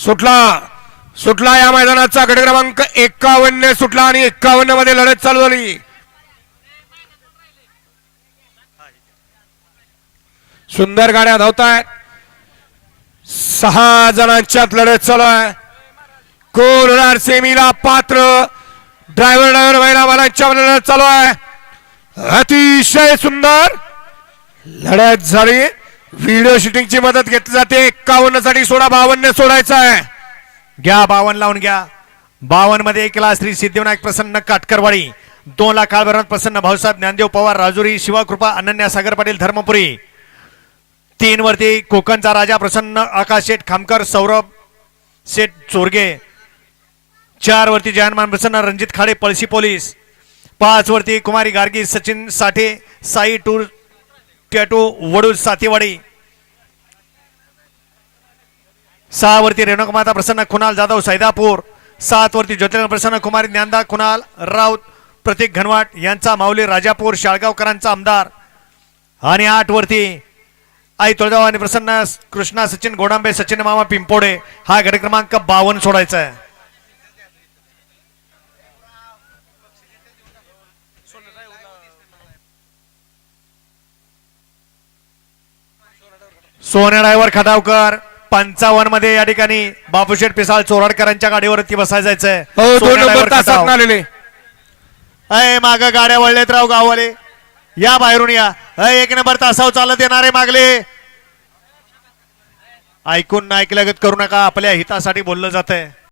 सुटला सुटला या मैदानाचा गट क्रमांक 51 सुटला आणि 51 मध्ये लढत चालू झाली। सुंदर गाड्या धावतायत, 6 जणांच्यात लढत चालू आहे। कोण होणार सेमीला पात्र? ड्रायव्हर महिला बालांच्या लढत चालू आहे। अतिशय सुंदर लढत झाली। व्हिडिओ शूटिंगची मदत घेतली जाते। 51 साठी सोडा, 52 सोडायचा आहे। घ्या 52 लावून घ्या। 52 मध्ये 1 ला श्री सिद्धिविनायक प्रसन्न काटकरवाडी, 2 ला काळभैरवनाथ प्रसन्न भाऊसाहेब ज्ञानदेव पवार राजुरी, शिवाकृपा अनन्या सागर पाटील धर्मपुरी, 3 वरती कोकणचा राजा प्रसन्न आकाश शेठ खामकर सौरभ शेठ चोरगे, 4 वरती जयमान प्रसन्न रणजित खाडे पळशी पोलीस, 5 वरती कुमारी गार्गी सचिन साठे साई टूर टॅटू वडूर सातेवाडी, 6 वरती रेणुकामाता प्रसन्न कुणाल जाधव सैदापूर, 7 वरती ज्योतिर्लिंग प्रसन्न कुमारी ज्ञानदा कुणाल राऊत प्रतीक घनवाट यांचा माऊली राजापूर शाळगावकरांचा आमदार, आणि 8 वरती आई तुळजाव आणि प्रसन्न कृष्णा सचिन गोडांबे सचिन मामा पिंपोडे। हा गट क्रमांक 52 सोडायचा आहे। सोन्या ड्रायव्हर खटावकर 55 मध्ये या ठिकाणी बापूशेठ पिसाळ चोराडकरांच्या गाडीवरती बसायला जायचंय। हो, 2 नंबर तासात आलेले अय माग गाड्या वळलेत राव गाववाले, या बाहेरून या। 1 नंबर तासावर चालत येणारे मागले, ऐकून ऐकल्यागत करू नका, आपल्या हितासाठी बोललं जातंय।